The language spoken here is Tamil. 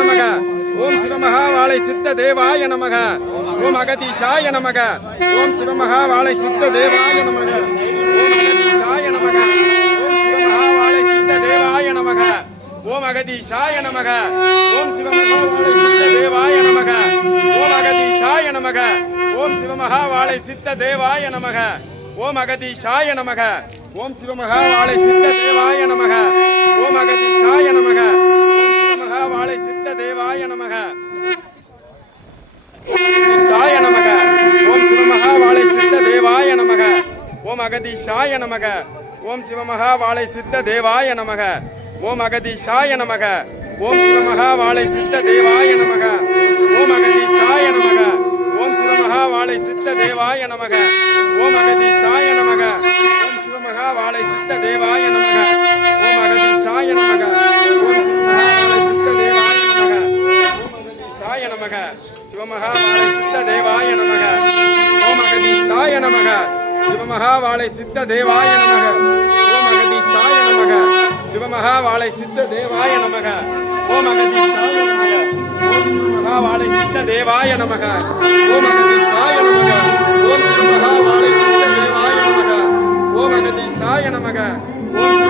நமக. ஓம் சிவமகாவாளை சித்த தேவாய நமக. ஓம் அகதீஷாய நமக. ஓம் சிவமகாவாளை சித்த தேவாய நமக. ஓம் அகதீஷாய நமக. ஓம் சிவமகாவாளை சித்த தேவாய நமக. ஓம் அகதீஷாய நமக. ஓம் சிவமகாவாளை சித்த தேவாய நமக. ஓம் அகதீஷாய நமக. ஓம் சிவமகாவாளை சித்த தேவாய நமக. ஓம் அகதீஷாய நமக. ஓம் சிவமகாவாளை சித்த தேவாய நமக. ஓம் அகதீஷாய நமக. ஓம் சிவமகாவாளை சித்த தேவாய நமக. சாய நமக. ஓம் சிவமகாவாளை சித்த தேவாய நமக. ஓம் அகதீஷாய நமக. ஓம் சிவமகாவாளை சித்த தேவாய நமக. ஓம் அகதீஷாய நமக. ஓம் சிவமகாவாளை சித்த தேவாய நமக. ஓம் அகதீஷாய நமக. ஓம் சிவமகாவாளை சித்த தேவாய நமக. ஓம் அகதீஷாய நமக. ஓம் சிவமகாவாளை சித்த தேவாய நமக. ஓம் அகதீஷாய நமக. ஓம் சிவமகாவாளை சித்த தேவாய நமக. ஓம் அகதீஷாய நமக. சிவமகாவாளை சித்த தேவாய நமக. ஓம் அகதீஷாய நமக. சிவமகாவாளை சித்த தேவாய நமக. ஓம் அகதீஷாய நமக. சிவமகாவாளை சித்த தேவாய நமக. ஓம் அகதீஷாய நமக. ஓம் சிவமகாவாளை சித்த தேவாய நமக. ஓம் அகதீஷாய நமக. ஓம் சிவமகாவாளை சித்த தேவாய நமக. ஓம் அகதீஷாய நமக. ஓம்